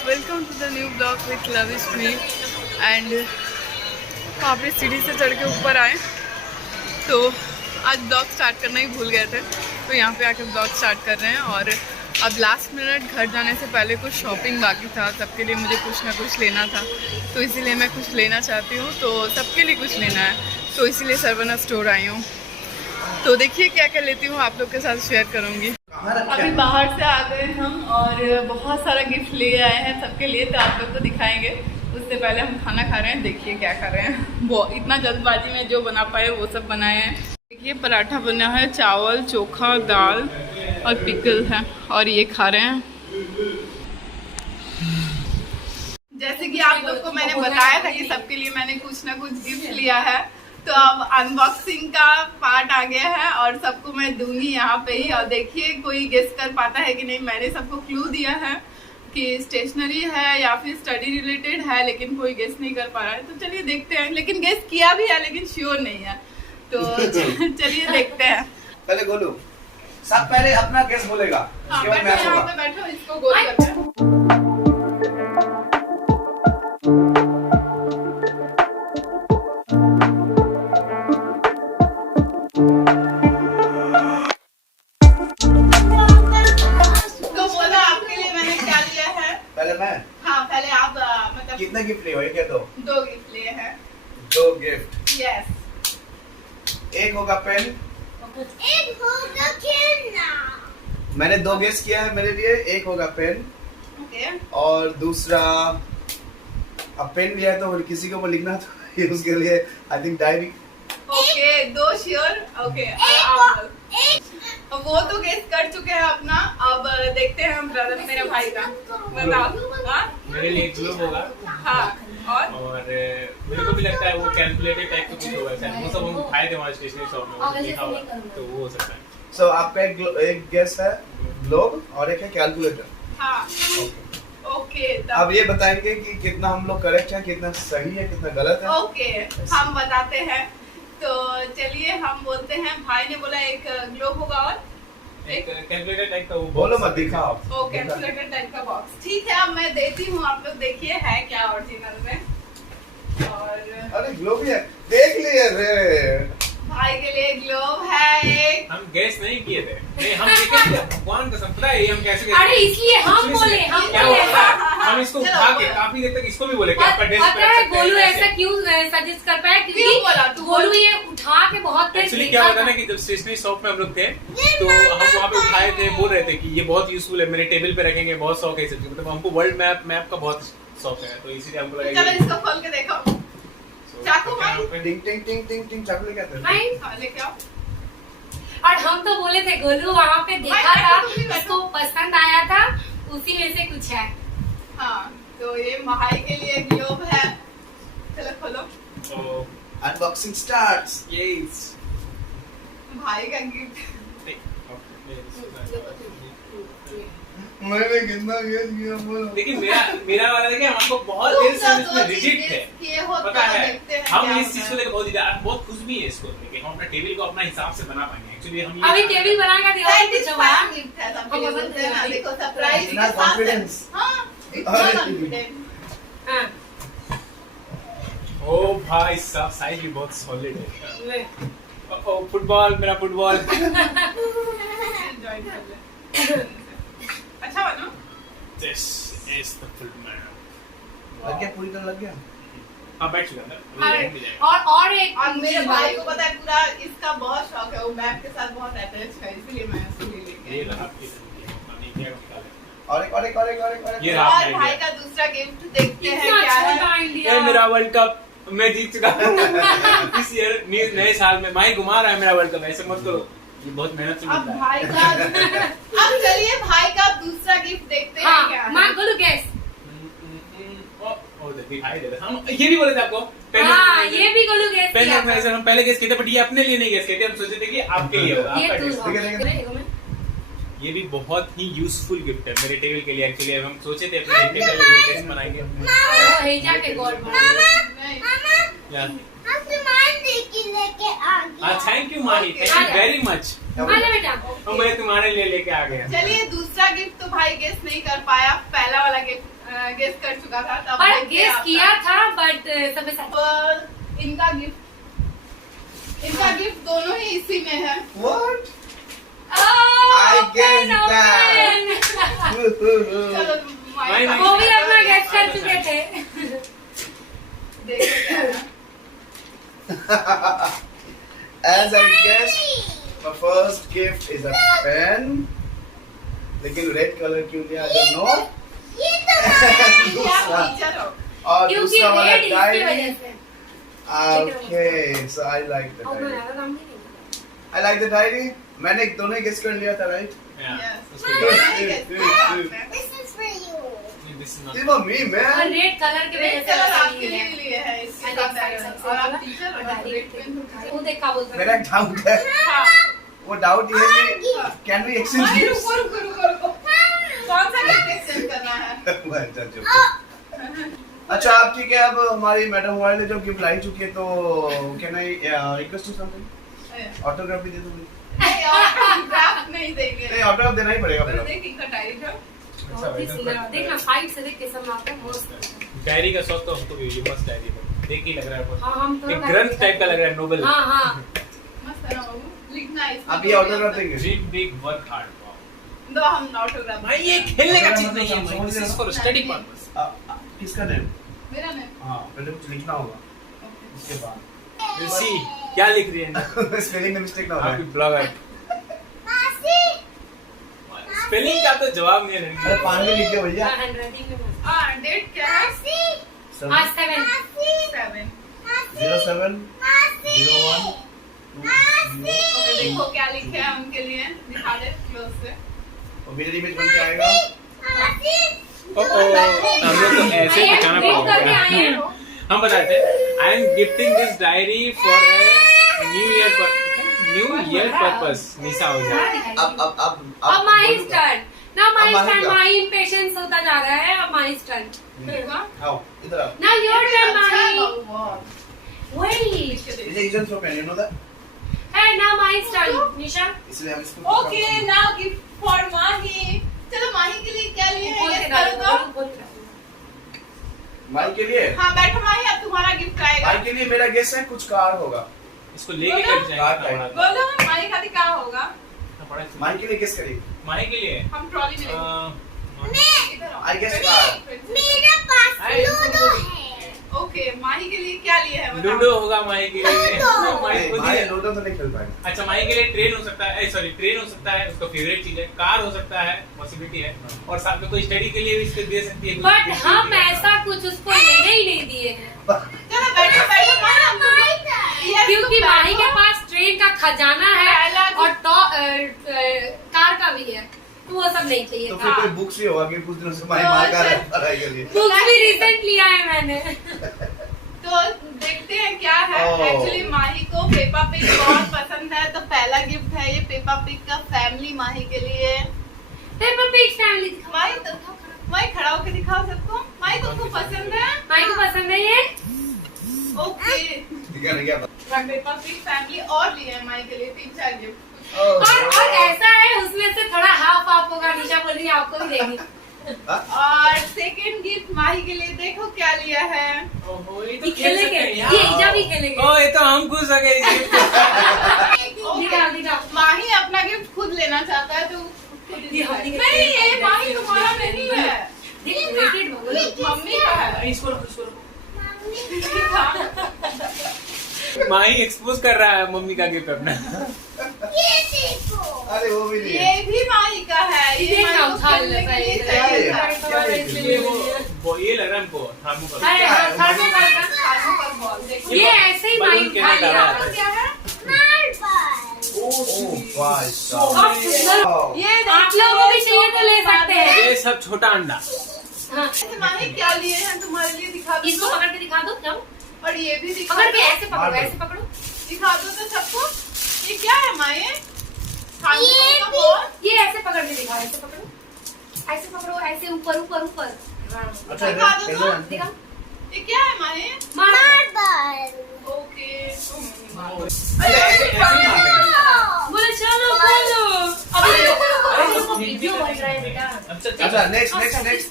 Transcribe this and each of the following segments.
Guys, welcome to the new blog with Lavishree. And वहाँ पे सीढ़ी से चढ़ के ऊपर आए तो आज ब्लॉग स्टार्ट करना ही भूल गए थे, तो यहाँ पे आके ब्लॉग स्टार्ट कर रहे हैं। और अब लास्ट मिनट घर जाने से पहले कुछ शॉपिंग बाकी था, सबके लिए मुझे कुछ ना कुछ लेना था, तो इसीलिए मैं कुछ लेना चाहती हूँ। तो सबके लिए कुछ लेना है, तो इसीलिए सरवना स्टोर आई हूँ। तो देखिए क्या क्या लेती हूँ, आप लोग के साथ शेयर करूँगी। अभी बाहर से आ गए हम और बहुत सारा गिफ्ट ले आए हैं सबके लिए, तो आप लोग को दिखाएंगे। उससे पहले हम खाना खा रहे हैं, देखिए क्या खा रहे हैं। वो इतना जल्दबाजी में जो बना पाए वो सब बनाए हैं। देखिए पराठा बना है, चावल, चोखा, दाल और पिकल है, और ये खा रहे हैं। जैसे कि आप लोग को मैंने बताया था कि सबके लिए मैंने कुछ ना कुछ गिफ्ट लिया है, तो अब अनबॉक्सिंग का पार्ट आ गया है और सबको मैं दूंगी यहाँ पे ही। और देखिए कोई गेस कर पाता है कि नहीं। मैंने सबको क्लू दिया है कि स्टेशनरी है या फिर स्टडी रिलेटेड है, लेकिन कोई गेस नहीं कर पा रहा है। तो चलिए देखते हैं, लेकिन गेस किया भी है लेकिन श्योर नहीं है, तो चलिए देखते हैं। पहले गोलू सब पहले अपना गेस बोलेगा, हाँ, उसके बाद बैठो मैच यहाँ होगा। पे बैठो, इसको गोल करते हैं। तो बोला आपके लिए मैंने क्या लिया है। पहले मैं हाँ पहले आप मतलब कितने गिफ्ट लिए हो? एक या दो? 2 गिफ्ट लिए हैं। 2 गिफ्ट। यस, एक होगा पेन, एक होगा खेलना। मैंने 2 गेस किया है मेरे लिए। एक होगा पेन ओके। और दूसरा, अब पेन लिया है तो किसी को लिखना तो उसके लिए I think diary. Okay, 2 sure. Okay, वो तो गेस कर चुके हैं अपना। अब देखते हैं हम ब्रदर मेरे भाई का। बताओ। हाँ? मेरे लिए एक ग्लोब होगा। हाँ, और मेरे को भी लगता है वो कैलकुलेटर टाइप का कुछ होगा शायद। वो सब हम खाए थे वहाँ स्टेशनरी शॉप में, वो लिखा हुआ, तो वो हो सकता है। सो आपका एक गेस है ग्लोब और एक है कैलकुलेटर। हाँ। ओके, अब ये बताएंगे कि कितना हम लोग करेक्ट है, कितना सही है, कितना गलत है। ओके, हम बताते हैं। तो चलिए हम बोलते हैं। भाई ने बोला एक ग्लोब होगा और एक कैलकुलेटर टाइप का वो बोलो box मत, दिखाओ। ओ कैलकुलेटर टाइप का बॉक्स। ठीक है, अब मैं देती हूँ, आप लोग देखिए है क्या ओरिजिनल में। और अरे ग्लोब ही है, देख लिए रे। भाई के लिए ग्लोब है एक। हम गैस नहीं किए थे। नहीं, हम देखे थे। भगवान कसम, पता है ये हम कैसे अरे इसलिए हम बोले, हम क्या बोले। हुआ पता है? हम इसको चलो, उठा के बोलो। काफी देर तक इसको भी बोले कि आपका ड्रेस पता है गोलू ऐसा क्यों सजेस्ट करता है, क्यों बोला क्योंकि तू? गोलू ये उठा के बहुत देर एक्चुअली क्या होता है ना कि जब स्टेशनरी शॉप में हम लोग थे तो हम वहाँ पे उठाए थे, बोल रहे थे कि ये बहुत यूजफुल है, मेरे टेबल पे रखेंगे, बहुत शौक है इस चीज का। मतलब हमको वर्ल्ड मैप का बहुत शौक है, तो इसीलिए हमको लगा चलो ये- इसको खोल के देखो। चाकू भाई। टिंग टिंग टिंग टिंग टिंग चाकू लेके आते हैं। नहीं, हाँ, लेके आओ। और हम तो बोले थे गोलू वहाँ पे देखा भाई, था, तुम भी बैठो। उसको पसंद आया था, उसी में से कुछ है। हाँ, तो ये भाई के लिए ग्लोब है। चलो खोलो। तो अनबॉक्सिंग स्टार्ट्स। यस। भाई का गिफ्ट। मैंने कितना गेस किया बोलो। लेकिन मेरा वाला देखिए, हमको बहुत देर से इसमें रिजिट है, पता है। हम इस चीज को लेकर बहुत खुश भी है इसको लेके। हम अपना टेबल को अपना हिसाब से बना पाएंगे। एक्चुअली हम अभी टेबल बना कर दिखाओ कुछ हमारा। गिफ्ट है सबके लिए, बोलते हैं ना, देखो सरप्राइज इतना के साथ है। confidence। हाँ, इतना अरे। confidence। हाँ, ओ भाई साहब, साइज भी बहुत सॉलिड है। ओ फुटबॉल, मेरा फुटबॉल। Enjoy कर ले। अच्छा बनो। This is the full man. लग गया, पूरी तरह लग गया। हाँ, बैठ चुका था। और एक और मेरे भाई को पता है पूरा इसका बहुत शौक है, वो मैप के साथ बहुत अटैच है, इसलिए मैं उसको ले लेके ये आई। रहा आपकी नहीं किया निकाले। और एक और एक और एक और एक और एक। ये रहा और आपका भाई idea। का दूसरा गिफ्ट देखते हैं इतना क्या है। छोटा इंडिया। ये मेरा वर्ल्ड कप मैं जीत चुका हूँ। इस ईयर नए साल में माही घुमा रहा है मेरा वर्ल्ड कप। ऐसे मत करो, ये बहुत मेहनत से अब मिलता है। भाई का अब चलिए भाई का दूसरा गिफ्ट देखते हैं क्या हाँ, है। माँ गोलू गैस। दिखाई दे रहा। हम ये भी बोले थे आपको। हाँ, ये भी गोलू गैस पेन किया ऑर्गेनाइजर हम पहले गेस किए थे, बट ये अपने लिए नहीं गेस किए थे। हम सोचे थे कि आपके लिए होगा, ये आपका तू टेस्ट। ठीक है, ठीक है। देखो मैं। ये भी बहुत ही यूजफुल गिफ्ट है मेरे टेबल के लिए। एक्चुअली हम सोचे थे अपने टेबल के लिए टेस्ट बनाएंगे। वो है जाके गोल बना। नहीं। या हम सामान लेके लेके आ हाँ, thank you Mahi, thank you very much. आजा बेटा। हम मैं तुम्हारे लिए लेके आ गया। चलिए दूसरा गिफ्ट तो भाई गेस नहीं कर पाया, पहला वाला गिफ्ट गेस कर चुका था तब पर देखते गेस आपका। किया था बट सबसे सही। पर इनका गिफ्ट दोनों ही इसी में है। What? I guessed चलो नहीं, नहीं। वो भी अपना गेस कर चुके थे। देखो क्या है। As I guessed, my first gift is a pen. लेकिन रेड कलर क्यों लिया? I don't know. दूसरा टीचर हो। और क्योंकि दूसरा वाला रेड इसकी वजह डायरी. से। Okay, so I like the और diary. बनाया काम नहीं किया। I like the diary. मैंने दोनों ही गेस कर लिया था, right? Yeah, Yes. that's pretty good. This is for you. This is not. See for me, और man. रेड कलर के वजह रेड से कलर ऐसा आपके नहीं लिए है। लिए है इसके I साथ like डायरी that. और आप टीचर और हो डायरी रेड पेन वो देखा बोलता मेरा एक डाउट है. हाँ वो डाउट ये है कि can we exchange अरे gifts? रुको कौन सा गिफ्ट एक्सचेंज करना है? अच्छा आप ठीक है. अब हमारी मैडम वाले जो गिफ्ट लाई चुकी है, तो can I request to something? Autograph भी दे दो. नहीं और ड्राफ्ट नहीं देंगे। नहीं, ऑटोग्राफ देना ही पड़ेगा तो मेरा. देख इनका डायरी था। बहुत ही सुंदर है। देखना साइड से देख के सब आता है मस्त। डायरी का शौक तो हमको भी ये मस्त डायरी है. देख ही लग रहा है बहुत. हाँ हम एक ग्रंथ टाइप का लग रहा है, नोबल. हाँ हाँ मस्त है ना बाबू? लिखना है इसमें। आप ये ऑटोग्राफ देंगे? Dream big work hard. दो हम ऑटोग्राफ। भाई ये खेलने का चीज नहीं है भाई. This is for study purpose. किसका नेम? मेरा नहीं। हाँ, पहले कुछ लिखना होगा. उसके बाद विल सी क्या लिख रही है. स्पेलिंग में मिस्टेक ना हो आपकी जाए. ब्लॉगर. स्पेलिंग का तो जवाब नहीं है. अरे पान में लिख दो भैया. हैंडराइटिंग में मस्त। हाँ डेट क्या है? आज 7 7। 07 01 ओके देखो क्या लिखे हैं उनके लिए। दिखा दे क्लोज से। और मेरी इमेज बन के आएगा. हम लोग तो ऐसे ही दिखाना ड्रिंक करके आए पड़ेगा. हैं। हम बताते हैं. I am gifting this diary for new year purpose. Nisha हो जाए. अब माही टर्न ना माही अब माही टर्न. का। माही इम्पेशेंस होता जा रहा है. अब माही टर्न आओ इधर आओ. ना योर टर्न अच्छा माही. बाबू। वही इसे इजन थ्रो पेन, यू नो दैट. है ना माही टर्न. निशा इसलिए हम इसको okay now gift for Mahi. चलो माही के लिए क्या लिए हैं बोल ये के करो डालो, तो। बोल के डालो। माई के लिए. हाँ बैठो माही अब तुम्हारा गिफ्ट आएगा। माई के लिए मेरा गेस है कुछ कार होगा. इसको लेके कट जाएंगे. बोलो माही का क्या होगा? माई के लिए गेस करेंगे. माही के लिए हम ट्रॉली में लेंगे। इधर आओ। I guess car. मेरे पास लूडो है. ओके माही के लिए क्या लिए है बताओ। लूडो होगा माही के लिए. माही खुद ही भाई है. लूडो तो नहीं खेल पाएगा. अच्छा माही के लिए ट्रेन हो सकता है. सॉरी ट्रेन हो सकता है. उसका फेवरेट चीज है. कार हो सकता है. पॉसिबिलिटी है. और साथ में कोई स्टडी के लिए भी इसको दे सकती है. बट हम ऐसा कुछ उसको लेने ही नहीं दिए हैं. चलो बैठो बैठो माही हम Yes, क्योंकि तो माही बैठो। के पास ट्रेन का खजाना है पहला और कार का भी है. तो वो सब नहीं चाहिए तो था. फिर कोई बुक्स ही होगा कि कुछ दिनों से माई मार कर रहा है पढ़ाई के लिए. बुक्स भी रिसेंट लिया है मैंने. तो देखते हैं क्या है. Oh. एक्चुअली माही को पेपा पिग बहुत पसंद है तो पहला गिफ्ट है ये पेपा पिग का फैमिली माही के लिए. पेपर पिग फैमिली दिखाओ. माही तो माही खड़ा होकर दिखाओ सबको. माही तुमको पसंद है? माही को पसंद है ये. ओके दिखा नहीं क्या. पेपा पिग फैमिली और लिए हैं माही के लिए 3-4 गिफ्ट. और ऐसा है उसमें से थोड़ा हाफ हाफ होगा. निशा बोल रही है आपको भी देगी. और सेकंड गिफ्ट माही के लिए देखो क्या लिया है. ओहो, ये ये तो खेल खेलेंगे. सकते हैं ये यार. इजा भी खेलेंगे. ओ ये तो हम खुश हो गए इस gift से. दिखाओ दिखाओ. माही अपना गिफ्ट खुद लेना चाहता है तो खुद ही दिखाओ, नहीं दिखाओ. ये माही तुम्हारा नहीं है. रेटेड बोलो. मम्मी का है. इसको रखो, इसको रखो. माही एक्सपोज कर रहा है मम्मी का गिफ्ट अपना. ये देखो. अरे वो भी नहीं है. ये भी माही का है. ये देखना, माही को उठा खेलने लेना के लिए क्या चाहिए है? था. क्या है? ये वो ये लग रहा है हमको थार्मोकॉल. अरे हाँ, थर्मोकॉल का. खानों पर बॉल देखो. ये ऐसे ही माही बलून के उठा अंदर लिया. डाला है. क्या है? मार्बल. ओह भाई बहुत साहब. सुंदर. ये आप लोगों को भी चाहिए तो ले सकते हैं. ये सब छोटा अंडा. हाँ. ऐसे माही क्या लिए हैं तुम्हारे लिए दिखा दो. इसको पकड़ के दिखा दो. जाओ और ये भी दिखा पकड़ के दो. ऐसे पकड़ो. ऐसे पकड़ो. दिखा दो तो सबको. ये क्या है माही? खानों ये का भी- बॉल. ये ऐसे पकड़ के दिखाओ. ऐसे पकड़ो. ऐसे पकड़ो. ऐसे ऊपर ऊपर ऊपर. हाँ. अच्छा दिखा दो इधर तो. इधर दिखाओ. ये क्या है माने? Marble. ओके। अरे ऐसे ऐसे ही मारते हैं। बोले चलो बोलो। अभी रुको वीडियो बन रहा है बेटा। अच्छा next next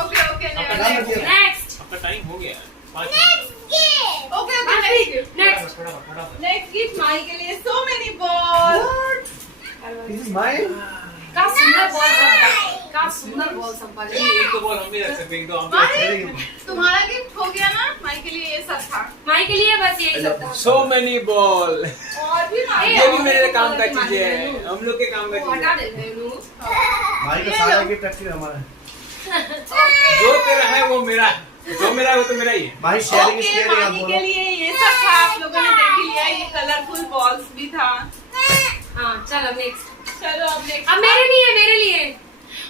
okay okay next आपका टाइम हो गया 5 Next gift. Okay next next फटाफट नेक्स्ट गिफ्ट माई के लिए so many ball. This is mine का सुंदर बॉल संभाल का सुंदर बॉल संभाल एक तो बॉल हम भी रख सकते हैं, एक तो हम भी रख सकते हैं। तुम्हारा गिफ्ट हो गया ना? माई के लिए ये सब था माई के लिए बस यही सब था। So many ball. और भी माई ये भी मेरे काम का चीज है, हम लोग के काम का वो चीज हटा है। देते हैं लोग। माइन का सारा गिफ्ट एक्चुअली हमारा है। जो तेरा है वो मेरा है, जो मेरा है वो तो मेरा ही है। Mine sharing is okay caring, आप मानी के बोलो। लिए ये सब था, आप लोगों ने देख ही लिया। ये कलरफुल बॉल्स भी था। हाँ चलो नेक्स्ट। चलो अब नेक्स्ट। अब मेरे लिए मेरे लिए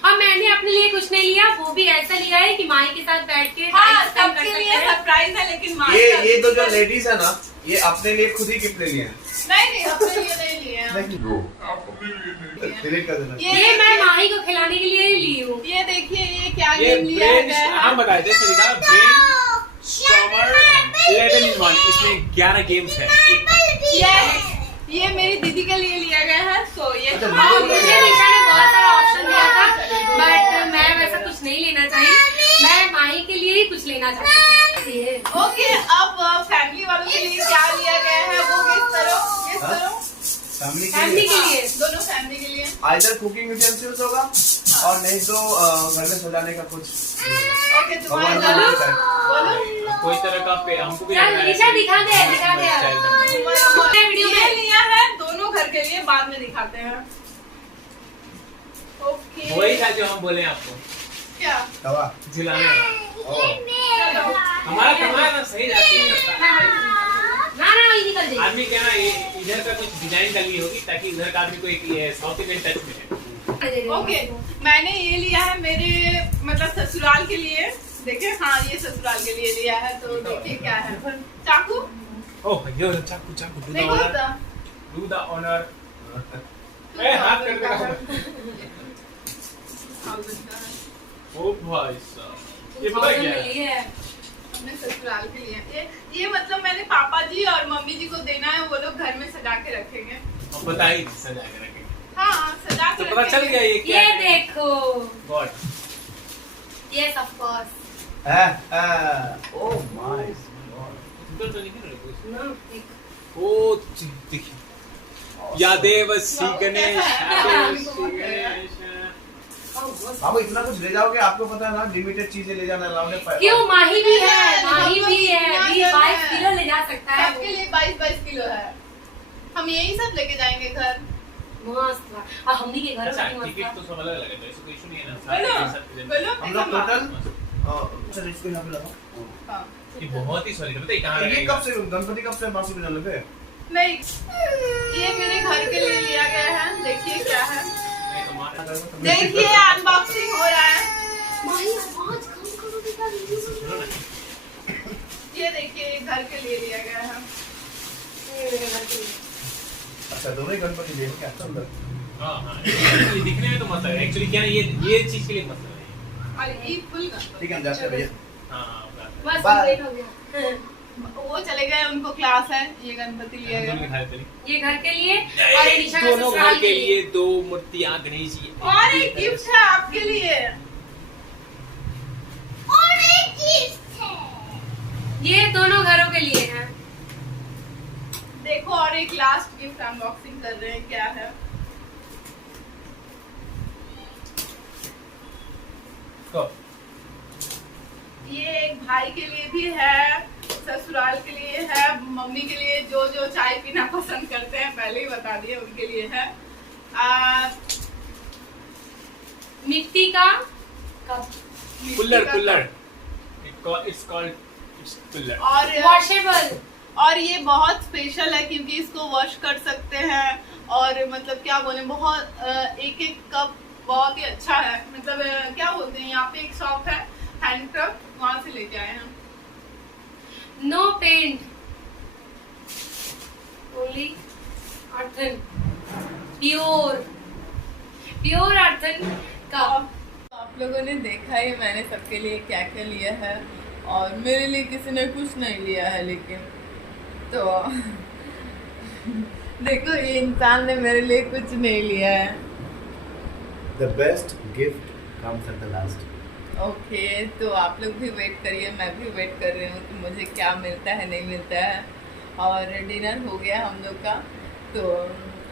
अब मैंने अपने लिए कुछ नहीं लिया, वो भी ऐसा लिया है कि माई के साथ बैठ के हाँ time spend कर सबके सकते लिए हैं। सरप्राइज है, लेकिन माई ये दो जो लेडीज है ना, ये अपने लिए खुद ही गिफ्ट ले लिए हैं। नहीं अपने लिए नहीं लिए हैं। डिलीट कर देना। ये मैं माही को खिलाने के लिए ही ली हूँ। ये देखिए ये क्या ये गेम लिया ब्रेन गया है। हम बताए थे सरिता, ब्रेन स्टॉर्मर 11 in 1, इसमें 11 गेम्स हैं। ये मेरी दीदी के लिए लिया गया है। सो ये अच्छा, हाँ, मुझे निशा ने बहुत सारा ऑप्शन दिया था, बट मैं वैसा कुछ नहीं लेना चाही। मैं माही के लिए ही कुछ लेना चाहती थी। ओके अब फैमिली वालों के लिए क्या लिया गया है वो गेस करो। फैमिली फैमिली के के लिए लिए दोनों फैमिली के लिए। आइदर कुकिंग यूटेंसिल्स होगा और नहीं तो घर में सजाने का कुछ ओके तुम्हारे भगवान बोलो का बोलो। कोई तरह का पे हमको भी चल, लग रहा है निशा दिखा दे, दिखा दे। तुम्हारे वीडियो ये में लिया है दोनों घर के लिए, बाद में दिखाते हैं। ओके वही था जो हम बोले आपको, क्या? दवा। झिलाने वाला। चलो हमारा कमाया ना सही जाती है। ना वही निकल जाएगी। आदमी क्या ना, ये इधर का कुछ डिजाइन डाली होगी ताकि उधर का आदमी को एक साउथ इंडियन टच मिले। ओके मैंने ये लिया है मेरे मतलब ससुराल के लिए। देखिए हाँ ये ससुराल के लिए लिया है, तो देखिए क्या है। चाकू ओह यो चाकू चाकू डू द देखो ऑनर, तो। Do the honour. ए हाथ कर दे। ओ भाई साहब, ये पता है क्या है? अपने ससुराल के लिए ये मतलब मैंने पापा जी और मम्मी जी को देना है, वो लोग घर में सजा के रखेंगे। अब बता ही सजा के रखेंगे, हाँ सजा के तो पता चल गया ये क्या ये है। देखो, God, yes of course. Oh my God. उधर तो नहीं है कुछ। ना देखो, ओ देखिए, या देव श्री गणेश, या देव श्री गणेश। आप इतना कुछ ले जाओगे, आपको पता है ना लिमिटेड चीजें ले जाना अलाउड है। क्यों माही भी है, माही भी है, 22 किलो ले जा सकता है। सबके लिए 22 किलो है। हम यही सब लेके जाएंगे घर। मस्त बा। और हमनी के घर अच्छा में मस्त टिकट बा। तो सब अलग अलग है, तो ऐसा कोई इशू नहीं है ना। बोलो सारे साथ के बोलो हम लोग देखो, टोटल सर इसको यहाँ पे लगाओ। हाँ। ये बहुत ही सॉलिड है, पता है कहाँ ये लगेगा? कब से गणपति कब से बांसुरी बजाने लगे? नहीं ये मेरे घर के लिए लिया गया है। देखिए क्या है, नहीं तो मार देखिए अनबॉक्सिंग हो रहा है। माही आवाज कम करो बेटा, वीडियो में। सुनो ना। ये देखिए घर के लिए लिया गया है। ये मेरे घर के लिए। अच्छा दोनों ही गणपति जी हैं क्या? सुंदर। हाँ हाँ, ये दिखने में तो मस्त है, एक्चुअली क्या है ये चीज के लिए मस्त है। और ये फुल ठीक है हम जाते हैं भैया। हाँ हाँ, बस Bye. कंप्लीट हो गया। वो चले गए, उनको क्लास है। ये गणपति लिया दोनों गया। दिखा देते नहीं। ये घर के लिए और ये निशा के दोनों ससुराल घर के लिए 2 मूर्तियां गणेश जी। और एक गिफ्ट है आपके लिए। और एक gift है। ये दोनों घरों के लिए है। देखो और एक लास्ट गिफ्ट अनबॉक्सिंग कर रहे हैं, क्या है। कब? ये एक भाई के लिए भी है, ससुराल के लिए है, मम्मी के लिए जो जो चाय पीना पसंद करते हैं पहले ही बता दिए उनके लिए है। मिट्टी का कप, मिट्टी कुल्लर का कुल्लर, कप। It's called kulhad. और वॉशेबल। और ये बहुत स्पेशल है क्योंकि इसको वॉश कर सकते हैं। और मतलब क्या बोले, बहुत एक एक कप बहुत ही अच्छा है। मतलब क्या बोलते हैं, यहाँ पे एक शॉप है हैंडक्राफ्ट, वहां से लेके आए हैं। No paint, only earthen, pure earthen cup. आप लोगों ने देखा ही मैंने सबके लिए क्या क्या लिया है, और मेरे लिए किसी ने कुछ नहीं लिया है, लेकिन तो देखो ये इंसान ने मेरे लिए कुछ नहीं लिया है। The best gift comes at the last. Okay, तो आप लोग भी वेट करिए, मैं भी वेट कर रही हूँ कि मुझे क्या मिलता है नहीं मिलता है। और डिनर हो गया हम लोग का, तो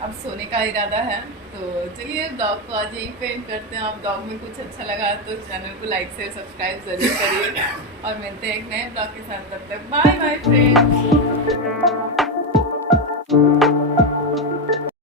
अब सोने का इरादा है। तो चलिए ब्लॉग को आज यहीं पे एंड करते हैं। आप ब्लॉग में कुछ अच्छा लगा तो चैनल को लाइक शेयर सब्सक्राइब जरूर करिए, और मिलते हैं एक नए ब्लॉग के साथ। तब तक बाय बाय फ्रेंड्स।